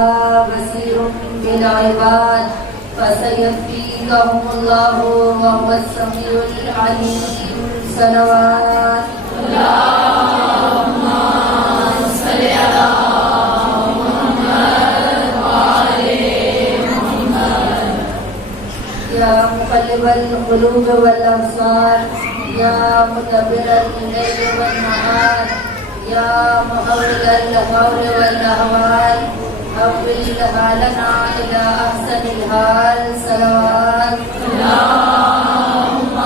بصير بالعباد فسيكفيكهم الله وهو السميع العليم. صلوات اللهم صل على محمد وعلى محمد. يا مقلب القلوب والابصار يا مدبر الليل والنهار يا محول الحول والاحوال حول حالنا الى احسن الحال. صلوات اللهم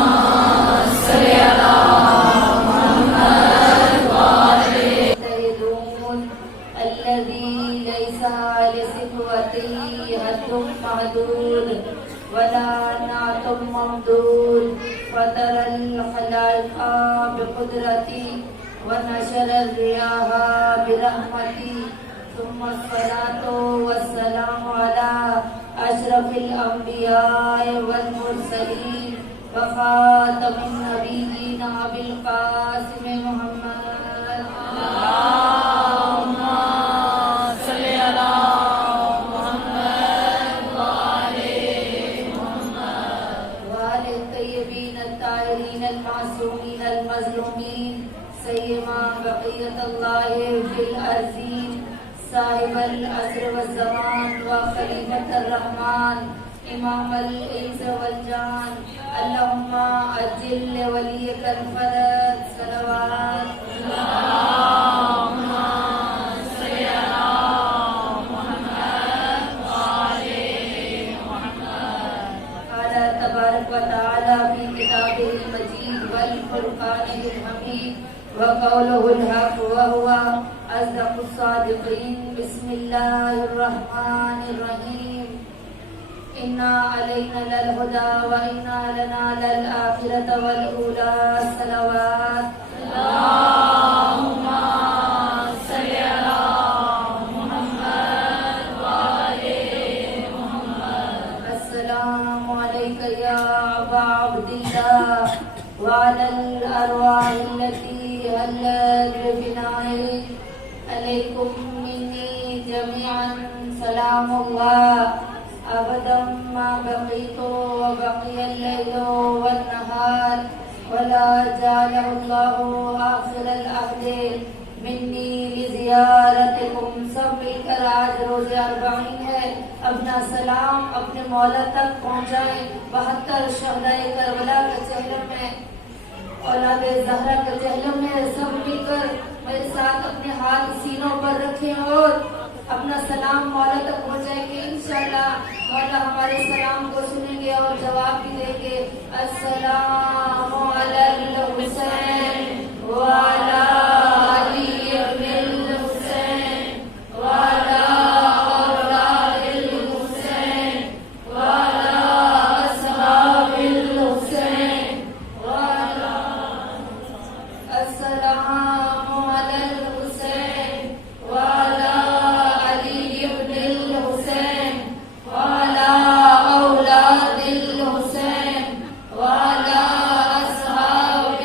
صل على محمد وعلى الذي ليس لصفته حد محدود ولا نعت ممدود فترى الخلائق بقدرتي ونشر الرياح برحمتي. ثم الصلاة والسلام على أشرف الأنبياء والمرسلين وخاتم النبيين أبي القاسم محمد. اللهم صل على محمد وعلى محمد وعلى الطيبين الطاهرين المعصومين المظلومين سيما بقية الله في الأرضين صاحب العصر والزمان وخليفة الرحمن امام الانس والجان. اللهم اجل لوليك الفرج. صلوات اللهم صل على محمد وعلى محمد. قال تبارك وتعالى في كتابه المجيد والفرقان الحميد وقوله الحق وهو أصدق الصادقين. بسم الله الرحمن الرحيم. إنا علينا للهدى وإنا لنا للآخرة والأولى. صلوات اللهم صل على محمد وعلى محمد. السلام عليك يا أبا عبد الله وعلى الأرواح التي هلت بفنائك. عليكم مني جميعا سلام الله أبدا ما بقيت وبقي الليل والنهار ولا جعله الله آخر العهد مني لزیارتکم. سب مل کر آج روز اربعین ہے. اپنا سلام اپنے مولا تک پہنچائیں. 72 شہدائے کربلا کے چہرے میں اولاد زہرا کے چہرے میں سب مل کر میرے ساتھ اپنے ہاتھ سینوں پر رکھیں اور اپنا سلام مولا تک پہنچائیں گے. انشاءاللہ مولا ہمارے سلام کو سنیں گے اور جواب بھی دیں گے. السلام علی الحسین وعلی علی ابن الحسین وعلی اولاد الحسین وعلی اصحاب الحسین وعلی السلام علی الحسین وعلی علی ابن الحسین وعلی اولاد الحسین وعلی اصحاب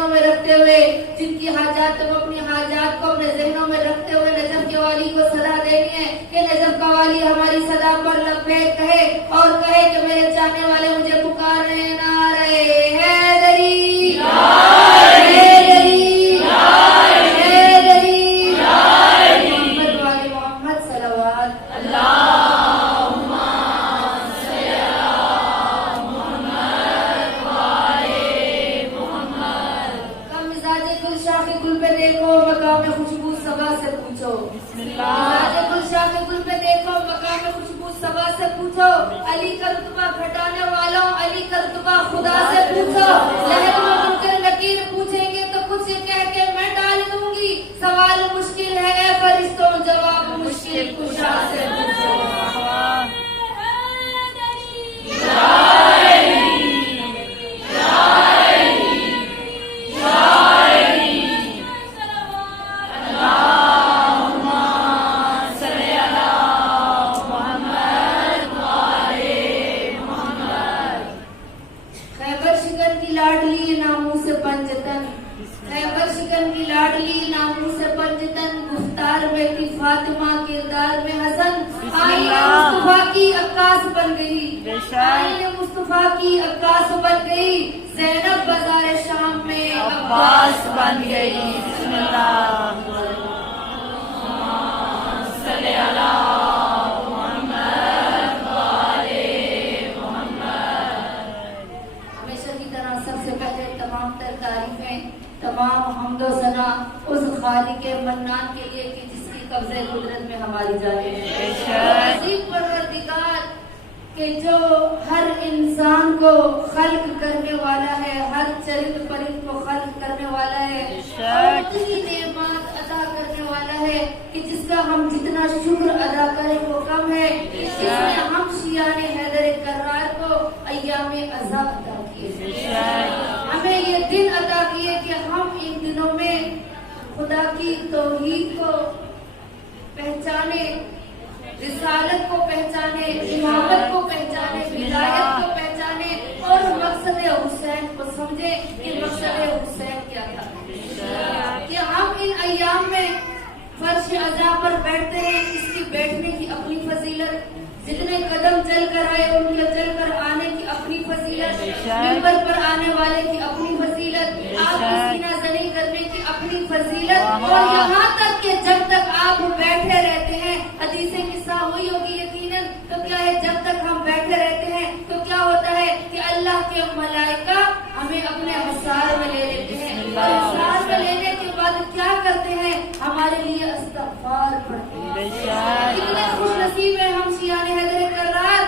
ذہنوں میں رکھتے ہوئے، جن کی حاجات تم اپنی حاجات کو اپنے ذہنوں میں رکھتے ہوئے نجف کے والی کو صدا دینی ہے کہ نجف کا والی ہماری صدا پر لبیک کہے اور کہے کہ میرے چاہنے والے مجھے پکار رہے ہیں، نعرہ حیدری علی کا رتبہ گھٹانے والوں، علی کا رتبہ خدا سے پوچھو۔ لہر میں منکر نکیر پوچھیں گے تو کچھ کہہ کے میں ڈال دوں گی، سوال مشکل ہے اے فرشتوں، جواب مشکل کشا سے پوچھو۔ فاطمہ کردار میں حسن، آئین مصطفیٰ کی عکاس بن گئی، آئین مصطفیٰ کی عکاس بن گئی، زینب بازار شام میں عباس بن گئی۔ بسم اللہ صلی اللہ محمد وآلہ محمد۔ ہمیشہ کی طرح سب سے پہلے تمام تر تعریفیں، تمام حمد و ثنا اس خالق منان کے لیے کہ جس کی قبضہ قدرت میں ہماری جانیں ہیں، عظیم پروردگار کہ جو ہر انسان کو خلق کرنے والا ہے، ہر چرند پرند کو خلق کرنے والا ہے، اور اتنی نعمات عطا کرنے والا ہے کہ جس کا ہم جتنا شکر ادا کریں وہ کم ہے، جس نے ہم شیعان حیدر کرار کو ایام عزا عطا کیے، ہمیں یہ دن عطا کیے کہ ہم ان دنوں میں خدا کی توحید کو پہچانے، رسالت کو پہچانے، امامت کو پہچانے، ولایت کو پہچانے اور مقصد حسین کو سمجھے کہ مقصد حسین کیا تھا، کہ ہم ان ایام میں فرش عزا پر بیٹھتے ہیں، اس کی بیٹھنے کی اپنی فضیلت، جتنے قدم چل کر آئے ان کے چل کر آنے کی اپنی فضیلت، منبر پر آنے والے کی اپنی فضیلت، آپ کی سینہ زنی کرنے کی اپنی فضیلت، اور یہاں تک کہ جب تک آپ بیٹھے رہتے ہیں، حدیث قصہ ہوئی ہوگی یقیناً، تو کیا ہے جب تک ہم بیٹھے رہتے ہیں تو کیا ہوتا ہے کہ اللہ کے ملائکہ ہمیں اپنے حصار میں لے لیتے ہیں، اور حصار میں لینے کے بعد کیا کرتے ہیں، ہمارے لیے استغفار پڑھتے ہیں۔ کتنے خوش نصیب ہیں ہم شیعان حیدر کرار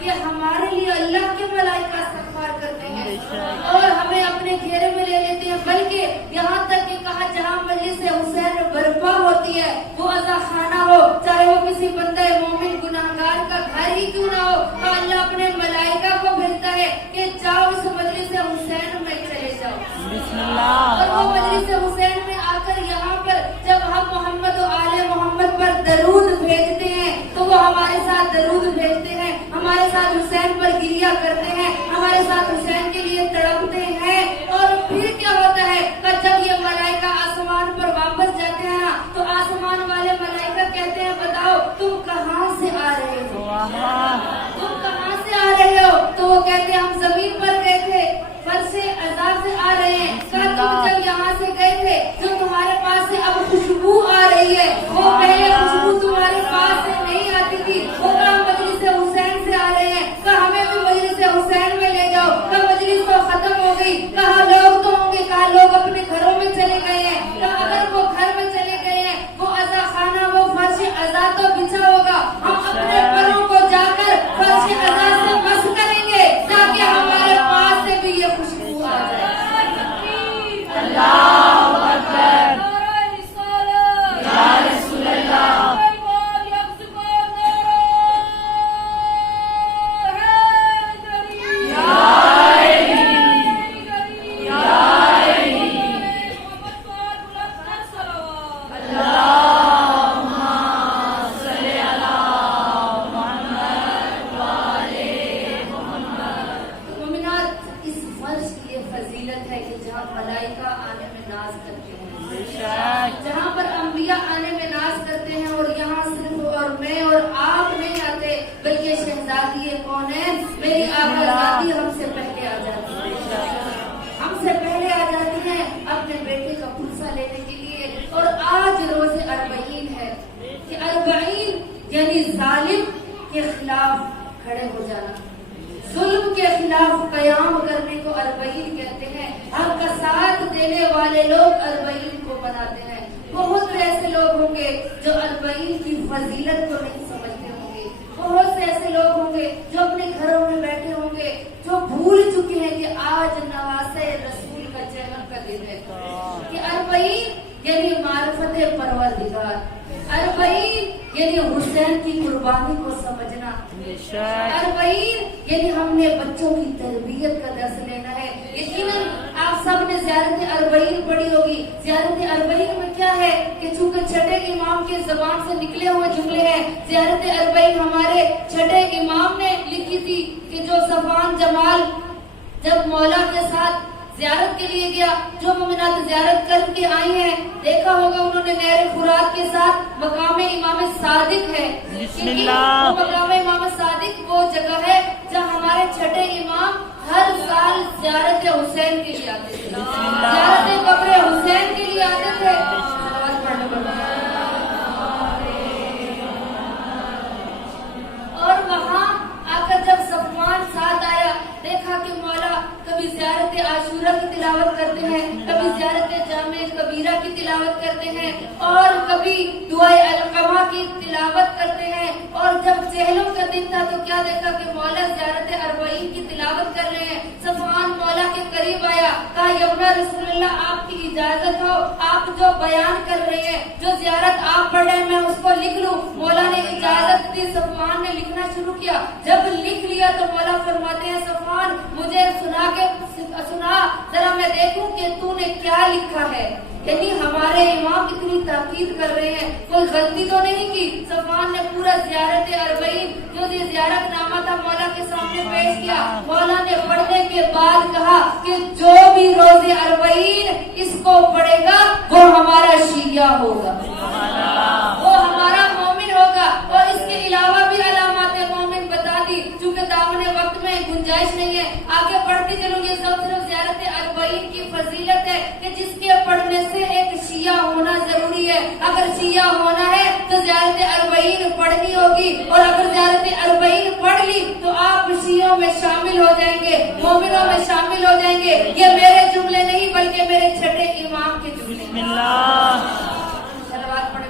کہ ہمارے لیے اللہ کے ملائکہ استغفار کرتے ہیں اور ہمیں اپنے گھیرے میں لے لیتے ہیں، بلکہ یہاں تک کہ کہا جہاں مجلس حسین برپا ہوتی ہے وہ عزا خانہ ہو، چاہے وہ کسی بندہ مومن گناہگار کا گھر ہی کیوں نہ ہو، تو اللہ اپنے ملائکہ کو بھیجتا ہے کہ جاؤ اس مجلس حسین میں چلے جاؤ، اور وہ مجلس حسین میں آ کر یہاں پر جب ہم محمد و آل محمد پر درود بھیجتے ہیں تو وہ ہمارے ساتھ درود بھیجتے ہیں، ہمارے ساتھ حسین پر گریا کرتے ہیں، ہمارے ساتھ حسین کے لیے تڑپتے ہیں، اور پھر کیا ہوتا ہے کہ جب یہ ملائکہ آسمان پر واپس جاتے ہیں نا تو آسمان والے ملائکہ کہتے ہیں بتاؤ تم کہاں سے آ رہے ہو، تم کہاں سے آ رہے ہو، تو وہ کہتے ہیں ہم زمین پر گئے تھے، فرش عذاب سے آ رہے ہیں، کہ تم جب یہاں سے گئے تھے جو تمہارے پاس سے اب خوشبو آ رہی ہے وہ پہلے خوشبو تمہارے پاس سے نہیں آتی تھی، وہ مجلس حسین سے آ رہے ہیں، کہ ہمیں بھی مجلس حسین میں لے جاؤ، کہ مجلس تو ختم ہو گئی، کہاں لوگ تو ہوں گے، کہاں لوگ اپنے گھروں میں چلے گئے ہیں، کہ اگر وہ گھر میں چلے گئے ہیں وہ عزا خانہ وہ فرش عزا تو بچھا ہوگا، ہم اپنے پروں کو جا کر فرش عزا سے مس کریں گے تاکہ ہمارے پاس سے بھی یہ خوشبو آ جائے۔ اللہ اکبر، یا رسول اللہ، یا शादी कौनैन मेरी आज़ादी हमसे पहले आ जाती है, हमसे पहले आ जाती है अपने बेटे का पुरसा लेने के लिए। और आज रोज़े अरबईन है कि अरबईन यानी जालिम के खिलाफ खड़े हो जाना, जुल्म के खिलाफ कयाम करने को अरबईन कहते हैं। हक का साथ देने वाले लोग अरबईन को बनाते हैं। बहुत से ऐसे लोग होंगे जो अरबईन की फजीलत को नहीं समझते होंगे, बहुत से ऐसे लोग होंगे जो अपने घरों में बैठे होंगे, जो भूल चुके हैं कि आज नवासे रसूल का जन्म का दिन है, कि अरबईन यानी मारिफत परवरदिगार, अरबईन यानी हुसैन की कुर्बानी को समझना, अरबईन यानी हमने बच्चों की तरबियत का दर्स लेना है। यकीनन आप सब ने ज़ियारत अरबईन पढ़ी होगी। ज़ियारत अरबईन में क्या है कि चूंकि छठे इमाम के जबान से निकले हुए जुमले हैं, ज़ियारत अरबईन हमारे छठे इमाम ने लिखी थी कि जो सफान जमाल जब मौला के साथ ज़ियारत के लिए गया, जो मोमिनात ज़ियारत करके आई हैं, देखा होगा उन्होंने नहर फुरात के साथ मकाम इमाम सादिक है, क्योंकि वो मकाम इमाम सादिक वो जगह है जहाँ हमारे छठे इमाम हर साल ज़ियारत हुसैन के लिए आते थे, ज़ियारत कब्र हुसैन के लिए आते थे। और वहाँ आकर जब सफवान साथ आया, देखा कि मौला कभी ज़ियारत आशूरा की तिलावत करते हैं, कभी ज़ियारत जामे कबीरा की तिलावत करते हैं, और कभी दुआए अलकमा की तिलावत करते हैं। और जब चहलों का दिन था तो क्या देखा कि मौला ज़ियारत अरबईन की तिलावत कर रहे हैं। सफवान मौला के करीब आया, कहा यमुना रसूलुल्लाह आपकी इजाजत हो, आप जो बयान कर रहे हैं, जो ज़ियारत आप पढ़ रहे हैं, मैं उसको लिख लूं। मौला ने इजाजत दी, सफवान ने लिखना शुरू किया। जब लिख लिया तो मौला फरमाते हैं सफवान मुझे सुना जरा मैं देखूं कि तूने क्या लिखा है। यानी हमारे इमाम इतनी ताकीद कर रहे हैं, कोई गलती तो नहीं की। सफवान ने पूरा ज़ियारत अरबईन जो ये ज़ियारत नामा था मौला के सामने पेश किया। मौला ने पढ़ने के बाद कहा कि जो भी रोज़े अरबईन इसको पढ़ेगा वो हमारा शिया होगा, वो हमारा मोमिन होगा। और इसके अलावा भी अलामात मोमिन बता दी, चूंकि दामने वक्त में गुंजाइश नहीं है, आगे बढ़ती चलूंगी। सिर्फ ज़ियारत अरबईन की फजीलत है कि जिसके पढ़ने से एक शिया होना जरूरी है। अगर शिया होना है तो ज़ियारत अरबईन पढ़नी होगी, और अगर ज़ियारत अरबईन पढ़ ली तो आप शियों में शामिल हो जाएंगे, मोमिनों में शामिल हो जाएंगे। ये मेरे जुमले नहीं बल्कि मेरे छठे इमाम के जुमले। सलवात पढ़े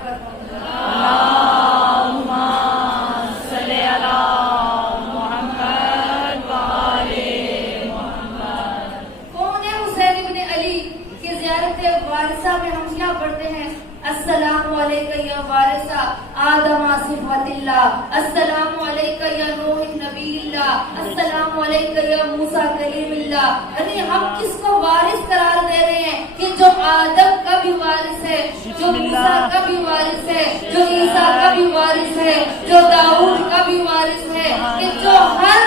वारिसा में हम क्या पढ़ते हैं? अस्सलामु अलैका या वारिसा आदम सिफातिल्लाह, अस्सलामु अलैका या नूह नबील्लाह, अस्सलामु अलैका या मूसा कलीमुल्लाह। यानी हम किसको वारिस करार दे रहे हैं कि जो आदम का भी वारिस है, जो मूसा का भी वारिस है, जो ईसा का भी वारिस है, जो दाऊद का भी वारिस है, कि जो हर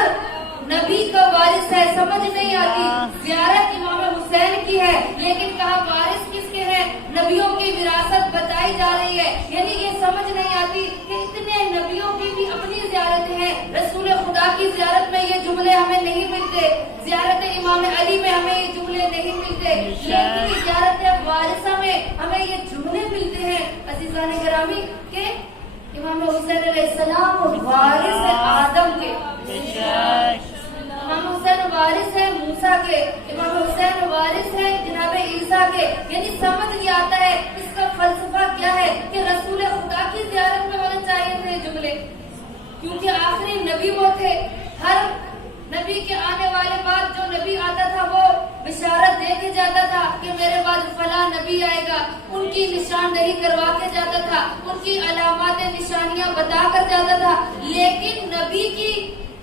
नबी का वारिस है। समझ नहीं आती, ज़ियारत इमाम हुसैन की है, लेकिन कहा वारिस किसके हैं? नबियों की विरासत बताई जा रही है। यानी ये समझ नहीं आती कि इतने नबियों की भी अपनी ज़ियारत है। रसूल खुदा की ज़ियारत में ये जुमले हमें नहीं मिलते, ज़ियारत इमाम अली में हमें ये जुमले नहीं मिलते, लेकिन ज़ियारत वारिसा में हमें ये जुमले मिलते हैं। अज़ीज़ान गिरामी के इमाम हुसैन अलैहिस्सलाम वारिस है आदम के, इमाम हुसैन वारिस है मूसा के, इमाम हुसैन वारिस है जनाब ईसा के। यानी समझ नहीं आता है इसका फलसफा क्या है कि रसूल खुदा की ज़ियारत में होने चाहिए थे जुमले, क्योंकि आखिरी नबी वो थे। हर नबी के आने वाले बाद जो नबी आता था वो बिशारत दे के जाता था कि मेरे बाद फला नबी आएगा, उनकी निशानदही करवा के जाता था, उनकी अलामात निशानियां बता कर जाता था। लेकिन नबी की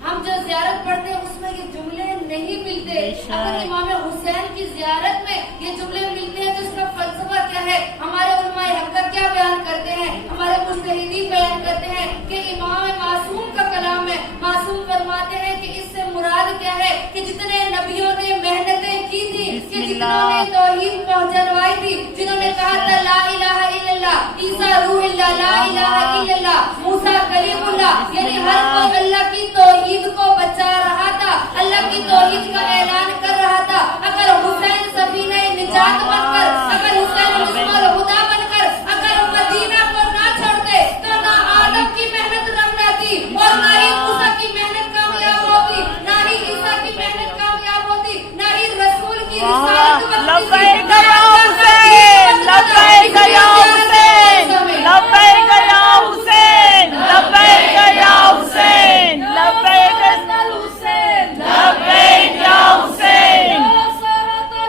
हम जो ज़ियारत पढ़ते हैं उसमें ये जुमले नहीं मिलते। अगर इमाम हुसैन की ज़ियारत में ये जुमले मिलते हैं तो इसका फलसफा क्या है? हमारे उलमाए हक़ क्या बयान करते हैं, हमारे मुज्तहिदीन बयान करते हैं कि इमाम मासूम का कलाम है। मासूम फरमाते हैं कि इससे मुराद क्या है कि जितने नबियों ने मेहनतें की थी, कि जिन्होंने तौहीद पहुंचवाई थी, जिन्होंने कहा था ला इलाहा इल्लल्लाह, ईसा रूहुल्लाह, ला इलाहा इल्लल्लाह, मूसा कलीमुल्लाह, यानी हर कोई अल्लाह की तौहीद को बचा रहा था, अल्लाह की तौहीद का ऐलान कर रहा था। अगर हुसैन सफीने निजात बनकर, अगर हुसैन मुस्लिम हुदा बनकर अगर मदीना को ना छोड़ते तो ना आदम की मेहनत रंग आती और ना ही मूसा की मेहनत कामयाब होती, ना ही ईसा की मेहनत कामयाब होती, ना ही रसूल की रिसालत बनती। लब्बैक या हुसैन, लब्बैक या हुसैन, लब्बैक या हुसैन, लब्बैक या हुसैन, लब्बैक या हुसैन, लब्बैक या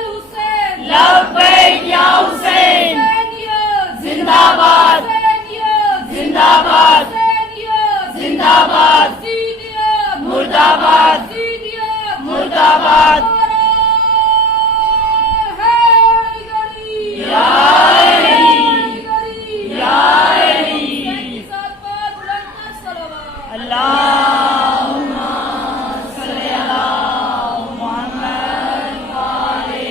हुसैन, लब्बैक या हुसैन, जिंदाबाद, जिंदाबाद, जिंदाबाद, मुर्दाबाद, मुर्दाबाद। या अली, या अली, अल्लाहुम्मा सल्ली अला मुहम्मद व आले।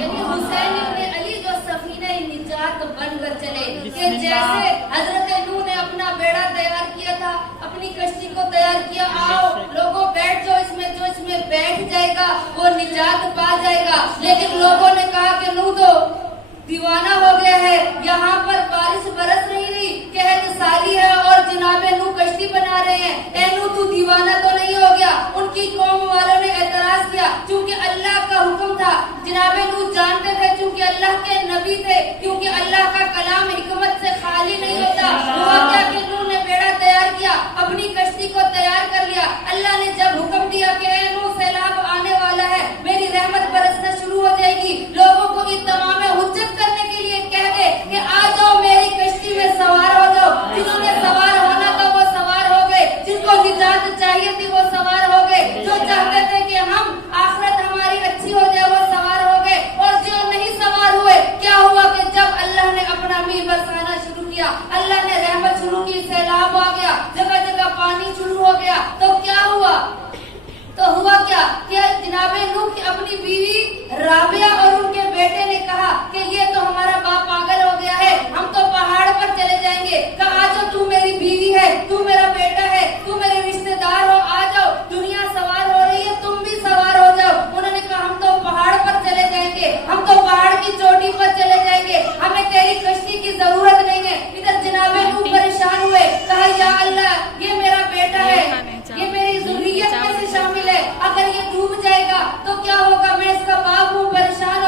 यानी हुसैन इब्ने अली जो सफीने निजात बनकर चले, कि जैसे हजरत नूह ने अपना बेड़ा तैयार किया था, अपनी कश्ती को तैयार किया, आओ लोगों बैठ जाओ इसमें, जो इसमें बैठ जाएगा वो निजात पा जाएगा। लेकिन लोगों ने कहा कि नूह तो दीवाना हो गया है, यहाँ पर बारिश बरस नहीं रही, कहत साली है और जनाबे नूह कश्ती बना रहे हैं, ए नूह तू दीवाना तो नहीं हो गया। उनकी कौम वालों ने एतराज किया, क्योंकि अल्लाह का हुक्म था, जनाबे नूह जानते थे क्योंकि अल्लाह के नबी थे, क्योंकि अल्लाह का कलाम हिकमत से खाली नहीं होता। हुआ क्या कि नूह ने बेड़ा तैयार किया, अपनी कश्ती को तैयार कर लिया। अल्लाह ने जब हुक्म दिया कि ए नूह सैलाब आने वाला है, मेरी रहमत बरसना शुरू हो जाएगी, लोगों को इत्तमाम हुज्जत करने के लिए कह दे कि आ जाओ मेरी कश्ती में सवार हो जाओ। जिन्होंने सवार होना था वो सवार हो गए, जिनको निजात चाहिए थी वो सवार हो गए, जो चाहते थे कि हम आखिरत हमारी अच्छी हो जाए वो सवार हो गए, और जो नहीं सवार हुए, क्या हुआ कि जब अल्लाह ने अपना मीर बरसाना शुरू किया, अल्लाह ने रहमत शुरू की, सैलाब आ गया, जगह जगह पानी शुरू हो गया, तो क्या हुआ? तो हुआ क्या कि जनाबे नूह की अपनी बीवी राबिया और उनके बेटे ने कहा कि ये तो हमारा बाप पागल हो गया है, हम तो पहाड़ पर चले जाएंगे। कहा जो तू मेरी बीवी है, तू मेरा बेटा है, तू मेरे रिश्तेदार हो, आ जाओ, दुनिया सवार हो रही है, तुम भी सवार हो जाओ। उन्होंने कहा हम तो पहाड़ पर चले जाएंगे, हम तो पहाड़ की चोटी पर चले जाएंगे, हमें तेरी कश्ती की जरूरत नहीं है। इधर जनाबे नूह परेशान हुए, कहा या अल्लाह ये मेरा बेटा है, ये मेरी ज़ुर्रियत में से शामिल है, अगर ये डूब जाएगा तो क्या होगा, मैं इसका बाप हूँ, परेशान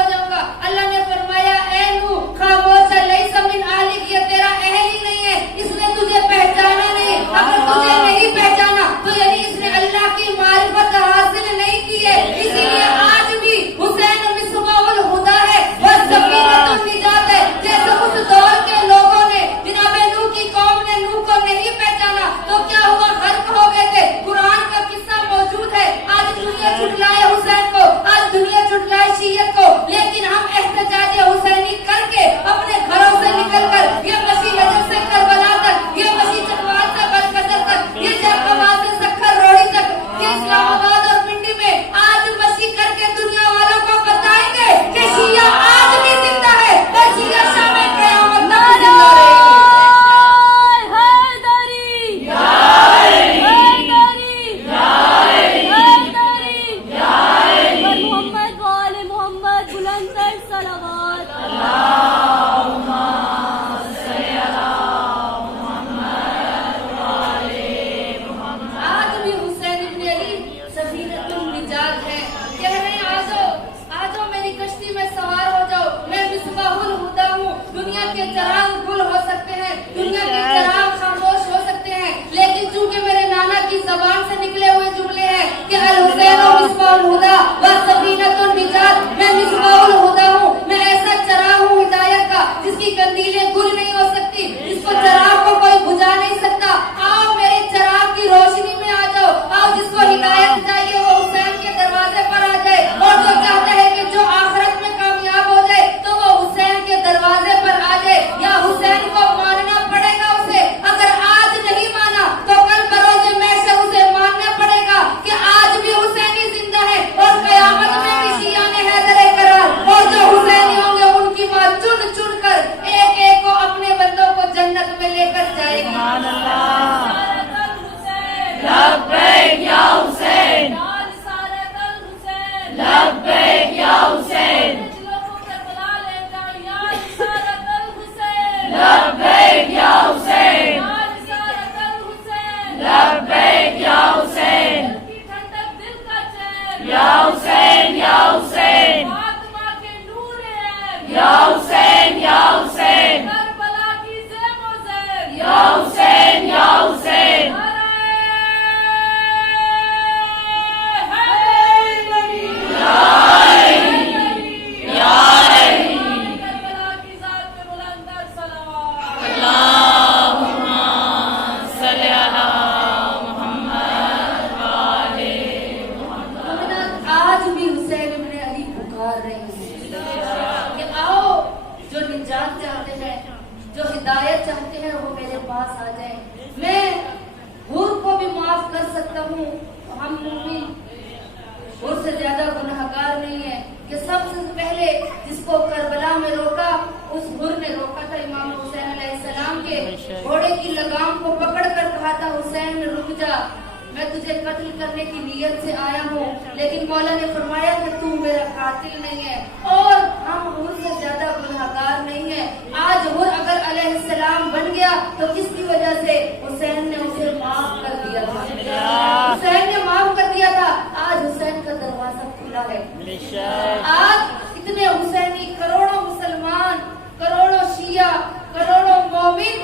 या हुसैन, फातिमा के नूर हैं, या हुसैन, या हुसैन, करबला की ज़ेबो ज़ेब, या हुसैन, या हुसैन, करबला की ज़ात पे बुलंद सलावत। अल्लाहुम्मा सल्ली अला मुहम्मद व आले मोमिनात, आज भी हुसैन इब्न अली पुकार रहे हैं कि आओ, जो निजात चाहते हैं, जो हिदायत चाहते हैं, वो मेरे पास आ जाएं। मैं हुर को भी माफ कर सकता हूँ। हम मुमिन हुर से ज्यादा गुनहगार नहीं है कि सबसे पहले जिसको करबला में रोका, उस हुर ने रोका था इमाम हुसैन अलैहिस्सलाम के घोड़े की लगाम को पकड़ कर कहा था, हुसैन रुक जा, मैं तुझे कत्ल करने की नीयत से आया हूँ, लेकिन मौला ने फरमाया कि तू मेरा कातिल नहीं है। और हम हुर से ज्यादा गुनहगार नहीं है। आज हुर अगर अलैहिस्सलाम बन गया तो किसकी वजह से? हुसैन ने उसे माफ कर दिया था, हुसैन ने माफ कर दिया था। आज हुसैन का दरवाजा खुला है। आज इतने हुसैनी करोड़ों मुसलमान, करोड़ों शिया, करोड़ों मोमिन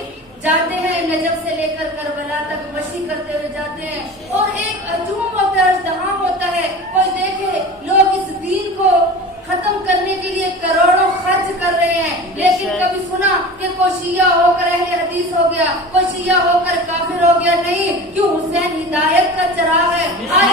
जाते हैं, नजफ से लेकर करबला तक मशी करते हुए जाते हैं। और एक हजूम होता है, इज़्दिहाम होता है। कोई देखे लोग इस दीन को खत्म करने के लिए करोड़ों खर्च कर रहे हैं, लेकिन कभी सुना कि कोई शिया होकर अहले हदीस हो गया, कोई शिया होकर काफिर हो गया? नहीं। क्यों? हुसैन हिदायत का चिराग है। आज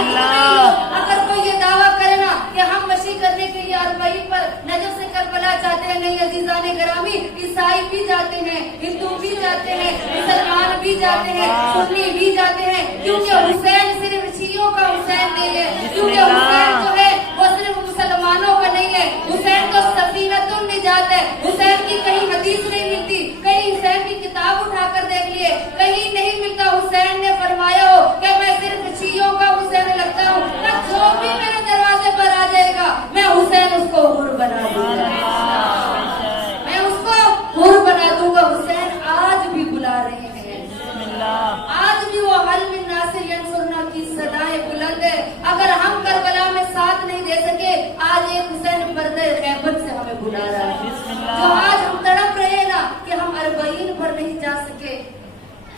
अगर कोई ये दावा करे ना कि हम मशी करने के लिए अरबईन पर नजफ से करबला जाते हैं, नहीं अजीजाने ग्रामी, ईसाई भी जाते हैं, हिंदू भी जाते हैं, मुसलमान भी जाते हैं, सुन्नी भी जाते हैं, क्योंकि हुसैन सिर्फ शियों का हुसैन नहीं है, क्योंकि हुसैन जो है वो सिर्फ मुसलमानों का नहीं है। हुसैन तो सफीनतुन निजात है। हुसैन की कहीं हदीस नहीं मिलती, कहीं हुसैन की किताब उठाकर देख लिए, कहीं नहीं मिलता हुसैन ने फरमाया हो कि मैं सिर्फ शियों का हुसैन लगता हूँ, जो भी मेरे दरवाजे पर आ जाएगा मैं हुसैन उसको हुर बना दूंगा, मैं उसको हुर बना दूंगा। हुसैन आज भी बुला रहे हैं, आज भी वो हल मिन नासिर यंसुरना की सदाएं बुलंद है। अगर हम करबला में साथ नहीं दे सके, आज एक हुसैन पर्दे गैबत से हमें बुला रहा है। जो आज हम तड़प रहे ना कि हम अरबईन पर नहीं जा सके,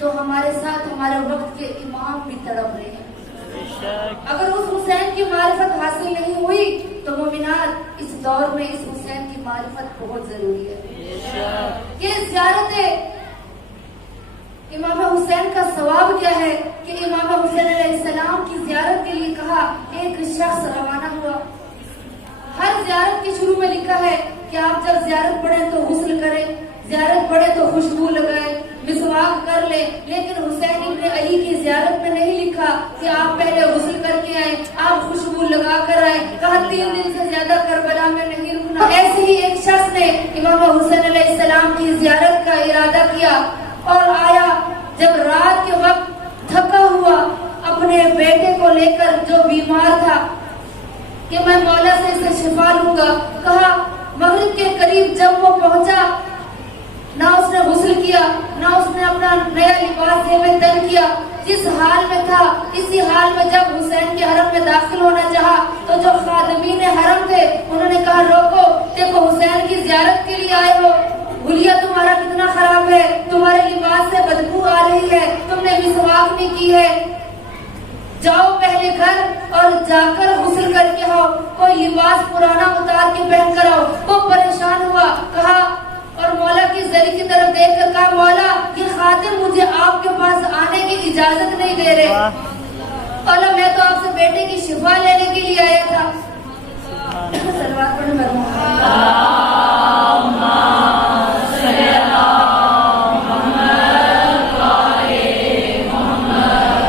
तो हमारे साथ हमारे वक्त के इमाम भी तड़प रहे हैं। अगर उस हुसैन की मारिफत हासिल नहीं हुई तो मोमिनात, इस दौर में इस हुसैन की मारिफत बहुत जरूरी है। ये ज़ियारत इमाम हुसैन का सवाब क्या है कि इमाम हुसैन अलैहिस्सलाम की ज़ियारत के लिए कहा, एक शख्स रवाना हुआ। हर ज़ियारत के शुरू में लिखा है कि आप जब ज़ियारत पढ़ें तो गुस्ल करें, ज़ियारत पढ़े तो खुशबू लगाएं, मिसवाक कर ले। लेकिन हुसैन इब्न अली की ज़ियारत में नहीं लिखा कि आप पहले गुस्ल करके आए, आप खुशबू लगा कर आए। कहा 3 दिन से ज्यादा करबला में नहीं रुकना। ऐसे ही एक शख्स ने इमाम हुसैन अलैहिस्सलाम की ज़ियारत का इरादा किया और आया। जब रात के वक्त थका हुआ अपने बेटे को लेकर जो बीमार था कि मैं मौला से इसे शिफा लूंगा, कहा मगरिब के करीब जब वो पहुंचा, ना उसने गुस्ल किया, ना उसने अपना नया लिबास में तन किया। जिस हाल में था, इसी हाल में जब हुसैन के हरम में दाखिल होना चाहा तो जो खादिमीन हरम थे उन्होंने कहा, रोको, देखो हुसैन की ज़ियारत के लिए आए हो, हुलिया तुम्हारा कितना खराब है, तुम्हारे लिबास से बदबू आ रही है, तुमने मिसवाक भी की है, जाओ पहले घर और जाकर गुस्ल करके आओ, कोई लिबास पुराना उतार के पहन कर आओ। वो परेशान हुआ, कहा और मौला की जरी की तरफ देख कर कहा, मौला ये खादिम मुझे आपके पास आने की इजाजत नहीं दे रहे। मौला मैं तो आपसे बेटे की शिफा लेने के लिए आया था। सलवात पढ़ो।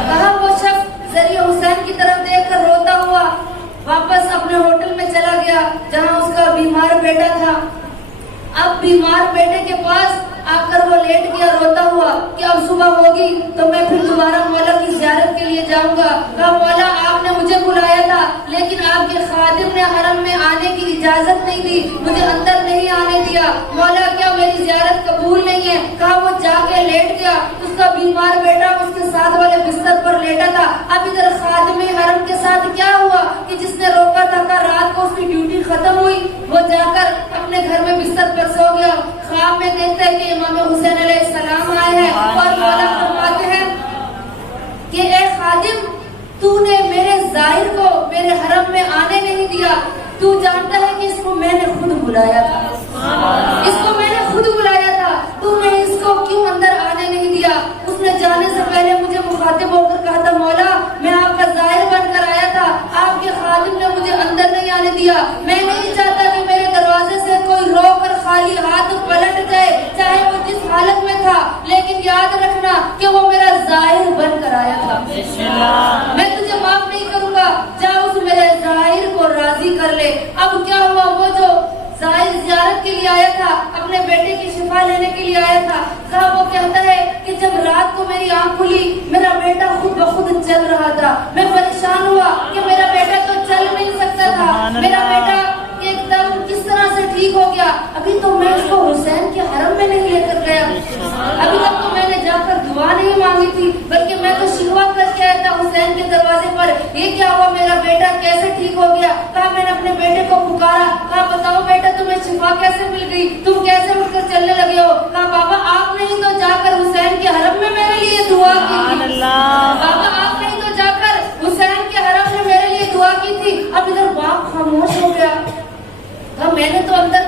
कहा वो शख्स जरिए हुसैन की तरफ देख कर रोता हुआ वापस अपने होटल में चला गया जहाँ उसका बीमार बेटा था। अब बीमार बेटे के पास आकर वो लेट गया रोता हुआ कि अब सुबह होगी तो मैं फिर दोबारा मौला की ज़ियारत के लिए जाऊंगा। कहा मौला आपने मुझे बुलाया था लेकिन आपके खादिम ने हरम में आने की इजाजत नहीं दी, मुझे अंदर नहीं आने दिया। मौला क्या मेरी ज़ियारत कबूल नहीं है? कहा वो जाके लेट गया, उसका बीमार बेटा उसके साथ वाले बिस्तर पर लेटा था। अब इधर खादिम हरम के साथ क्या हुआ कि जिसने रोका था, रात کو اس کی ڈیوٹی ختم ہوئی، وہ جا کر اپنے گھر میں بستر پر سو گیا. خواب میں دیکھتا ہے کہ امام حسین علیہ السلام آئے ہیں اور مولا فرماتے ہیں کہ اے خادم، تو نے میرے ظاہر کو میرے حرم میں آنے نہیں دیا. تو جانتا ہے کہ اس کو میں نے خود بلایا تھا، اس کو میں نے خود بلایا تھا، تو نے اس کو کیوں اندر آنے نہیں دیا؟ اس نے جانے سے پہلے مجھے مخاطب ہو کر کہا تھا مولا میں آپ کا ظاہر بن کر آیا تھا، آپ کے خادم نے مجھے اندر نہیں آنے دیا. میں نہیں چاہتا کہ میرے دروازے سے کوئی رو کر خالی ہاتھ پلٹ جائے، چاہے وہ جس حالت میں تھا، لیکن یاد رکھنا کہ وہ میرا ظاہر بن کر آیا تھا. میں تجھے معاف نہیں کروں گا، جا اس میرے ظاہر کو راضی کر لے. اب کیا ہوا، وہ جو ظاہر زیارت کے لیے آیا تھا، اپنے بیٹے کی شفا لینے کے لیے آیا تھا، وہ کہتا ہے کہ جب رات کو میری آنکھ کھلی میرا بیٹا خود بخود چل رہا تھا. میں پریشان ہوا کہ میرا بیٹا تو چل نہیں سکتا تھا، میرا بیٹا ایک دم کس طرح سے ٹھیک ہو گیا. ابھی تو میں اس کو حسین کے حرم میں نہیں لے کر گیا، ابھی تک تو میں نے جا کر دعا نہیں مانگی تھی، بلکہ میں تو شکوہ کر کے آیا تھا حسین کے دروازے پر. یہ کیا ہوا، میرا بیٹا کیسے ٹھیک ہو گیا؟ کہا میں نے اپنے بیٹے کو پکارا، کہا بتاؤ بیٹا تمہیں شفا کیسے مل گئی، تم کیسے اٹھ کر چلنے لگے ہو؟ کہا بابا آپ نے ہی تو جا کر حسین کے حرم میں میرے لیے دعا کی تھی. بابا آپ نے ہی تو جا کر حسین کے حرم میں میرے لیے دعا کی تھی. اب ادھر باپ خاموش ہو گیا. کہا میں نے تو اندر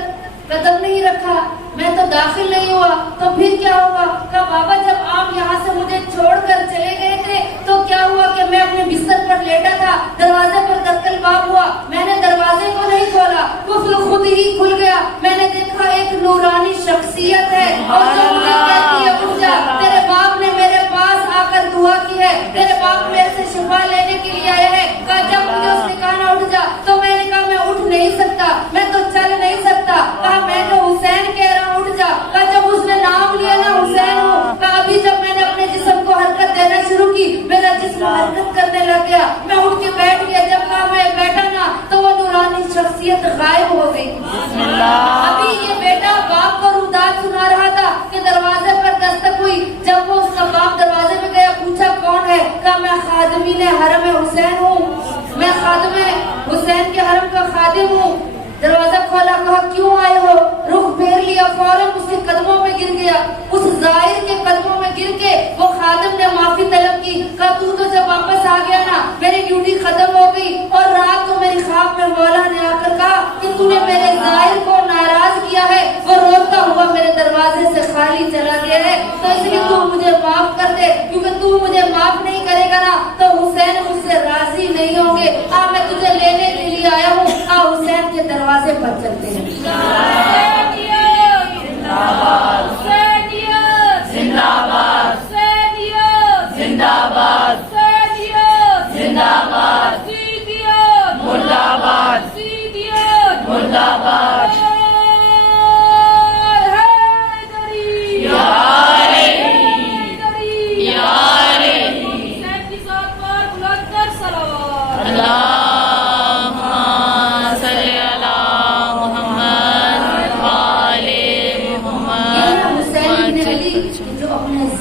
قدم نہیں رکھا، میں تو داخل نہیں ہوا، تو پھر کیا ہوا؟ کہا بابا جب آپ یہاں سے مجھے چھوڑ کر چلے گئے تھے تو کیا ہوا کہ میں اپنے بستر پر لیٹا تھا، دروازے پر دستل باب ہوا، میں نے دروازے کو نہیں کھولا، قفل خود ہی کھل گیا. میں نے دیکھا ایک نورانی شخصیت ہے اور جو مجھے کہتی ہے اٹھ جا، تیرے باپ نے میرے پاس آ کر دعا کی ہے، تیرے باپ میرے سے شفا لینے کے لیے آیا ہے. کہا جب مجھے اس نے کہا نہ اٹھ جا تو میں نے کہا میں اٹھ نہیں سکتا، میں تو چل نہیں سکتا. کہا میں تو حسین کہہ رہا ہوں اٹھ جا. کہا جب اس نے نام لیا نا حسین ہوں. کہا ابھی جب میں نے اپنے جسم کو حرکت دینا شروع کی میرا جسم حرکت کرنے لگ گیا، میں اٹھ کے بیٹھ گیا. جب کہا میں بیٹھا نا تو وہ نورانی شخصیت غائب ہو گئی. ابھی یہ بیٹا باپ کو روداد سنا رہا تھا کہ دروازے پر دستک ہوئی. جب وہ اس کا باپ دروازے میں گیا پوچھا کون ہے؟ کہا میں خادمین حرم حسین ہوں، میں خادم حسین کے حرم کا خادم ہوں. دروازہ کھولا، کہا کیوں آئے ہو؟ رخ پھیر لیا، فوراً اس کے قدموں میں گر گیا. اس ظاہر کے قدموں میں گر کے وہ خادم نے معافی طلب کی. کہا تو جب واپس آ گیا نا میری ڈیوٹی ختم ہو گئی اور رات کو میری خواب میں مولا نے آ کر کہا کہ تو نے میرے ظاہر کو ناراض کیا ہے، وہ روتا ہوا میرے دروازے سے خالی چلا گیا ہے، تو اس لیے تو مجھے معاف کر دے، کیونکہ تو مجھے معاف نہیں کرے گا نا تو حسین مجھ سے راضی نہیں ہوں گے. میں تجھے لینے کے لیے آیا ہوں، حسین کے دروازے پر چلتے ہیں.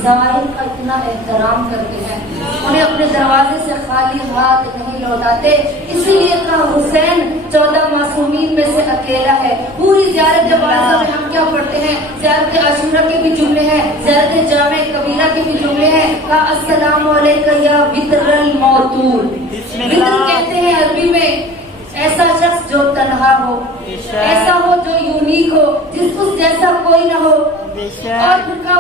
ظاہر کا اتنا احترام کرتے ہیں، انہیں اپنے دروازے سے خالی ہاتھ نہیں لوٹاتے. اسی لیے کہا حسین 14 معصومین میں سے اکیلا ہے. پوری زیارت جنازہ میں ہم کیا پڑھتے ہیں؟ زیارت عاشورہ کے بھی جملے ہیں، زیارت جامع کبیرہ کے بھی جملے ہیں. کہا السلام علیکم یا وطر الموتور. وطر کہتے ہیں عربی میں ایسا شخص جو تنہا ہو، ایسا ہو جو یونیک ہو، جس اس جیسا کوئی نہ ہو. اور پھر کہا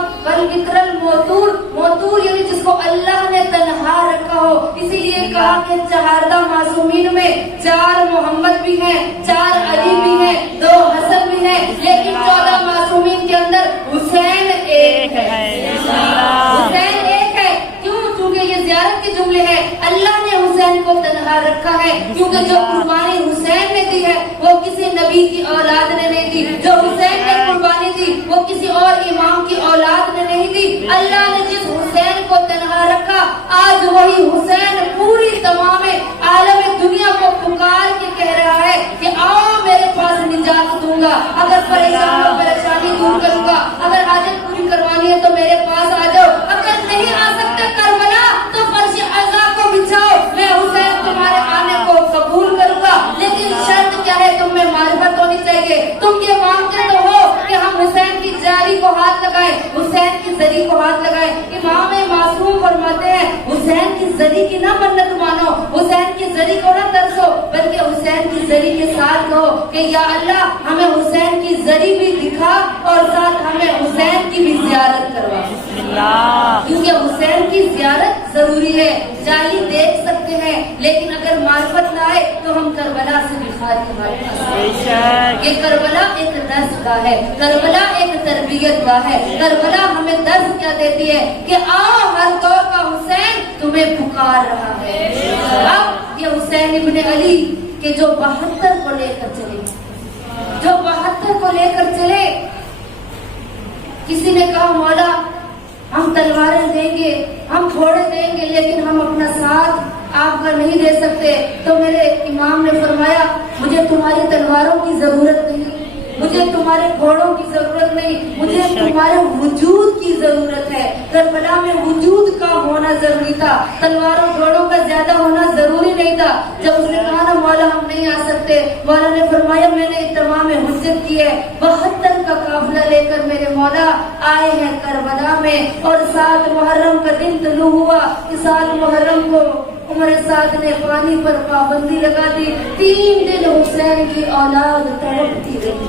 وطر الموتور، موتور یعنی جس کو اللہ نے تنہا رکھا ہو. اسی لیے کہا کہ 14 معصومین میں 4 محمد بھی ہیں، 4 علی بھی ہیں، 2 حسن بھی ہیں، لیکن 14 معصومین کے اندر حسین ایک ہے. حسین ایک ہے. کیوں؟ چونکہ یہ زیارت کے جملے ہیں. اللہ نے حسین کو تنہا رکھا ہے کیونکہ جو قربانی حسین نے دی ہے وہ کسی نبی کی اولاد نے نہیں دی. جو حسین نے قربانی دی وہ کسی اور امام کی اولاد نے نہیں دی. اللہ نے جس حسین کو تنہا رکھا، آج وہی حسین پوری تمام عالم دنیا کو پکار کے کہہ رہا ہے کہ آؤ میرے پاس نجات دوں گا، اگر پریشان ہو پریشانی دور کروں گا، اگر حاجت پوری کروانی ہے تو میرے پاس آ جاؤ، اگر نہیں آ سکتے کربلا تو فرش عزا کو بچھاؤ، میں حسین تمہارے آنے کو قبول کروں گا، لیکن شرط زری کو ہاتھ لگائے. امام معصوم فرماتے ہیں حسین کی زری کی نہ منت مانو, حسین کی زری کو نہ ترسو, بلکہ حسین کی زری کے ساتھ کہو کہ یا اللہ ہمیں حسین کی زری بھی دکھا اور ساتھ ہمیں حسین کی بھی زیارت کروا. کیونکہ حسین کی زیارت ضروری ہے. جعلی دیکھ سکتے ہیں لیکن اگر معرفت نہ آئے تو ہم کربلا سے بھی خالی ہمارے پاس. یہ کربلا ایک درس گاہ ہے, کربلا ایک تربیت گاہ ہے. کربلا ہمیں درس کیا دیتی ہے کہ آؤ ہر دور کا حسین تمہیں پکار رہا ہے. اب یہ حسین ابن علی کہ جو 72 کو لے کر چلے, جو 72 کو لے کر چلے. کسی نے کہا مولا ہم تلواریں دیں گے, ہم گھوڑے دیں گے, لیکن ہم اپنا ساتھ آپ کا نہیں دے سکتے. تو میرے امام نے فرمایا مجھے تمہاری تلواروں کی ضرورت نہیں, مجھے تمہارے گھوڑوں کی ضرورت نہیں, مجھے تمہارے وجود کی ضرورت ہے. کربلا میں وجود کا ہونا ضروری تھا, تلواروں گھوڑوں کا زیادہ ہونا ضروری نہیں تھا. جب اس نے کہا نا مولا ہم نہیں آ سکتے, مولا نے فرمایا میں نے اتمام حجت کی ہے. 72 کا قافلہ لے کر میرے مولا آئے ہیں کربلا میں, اور 7 محرم کا دن طلوع ہوا. 7 محرم کو عمر سعد نے پانی پر پابندی لگا دی. 3 دن حسین کی اولاد تڑپتی رہی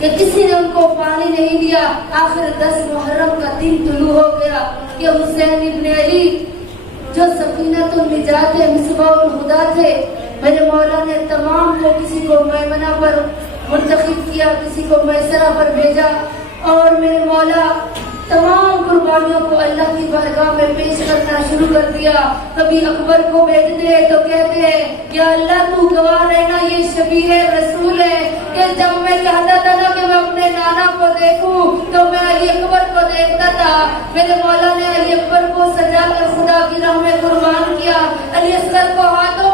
کہ کسی نے ان کو پانی نہیں دیا. آخر 10 محرم کا دن طلوع ہو گیا کہ حسین ابن علی جو سفینۃ النجات مصباح الہدیٰ تھے, میرے مولا نے تمام کو کسی کو میمنہ پر منتخب کیا, کسی کو میسرہ پر بھیجا, اور میرے مولا تمام قربانیوں کو اللہ کی بارگاہ میں پیش کرنا شروع کر دیا. کبھی اکبر کو بھیجتے تو کہتے ہیں یا اللہ تو گواہ رہنا یہ شبیہ رسول ہے کہ جب میں چاہتا تھا نا کہ میں اپنے نانا کو دیکھوں تو میں علی اکبر کو دیکھتا تھا. میرے مولا نے علی اکبر کو سجا کر خدا کی راہ میں قربان کیا, علی اصغر کو ہاتھوں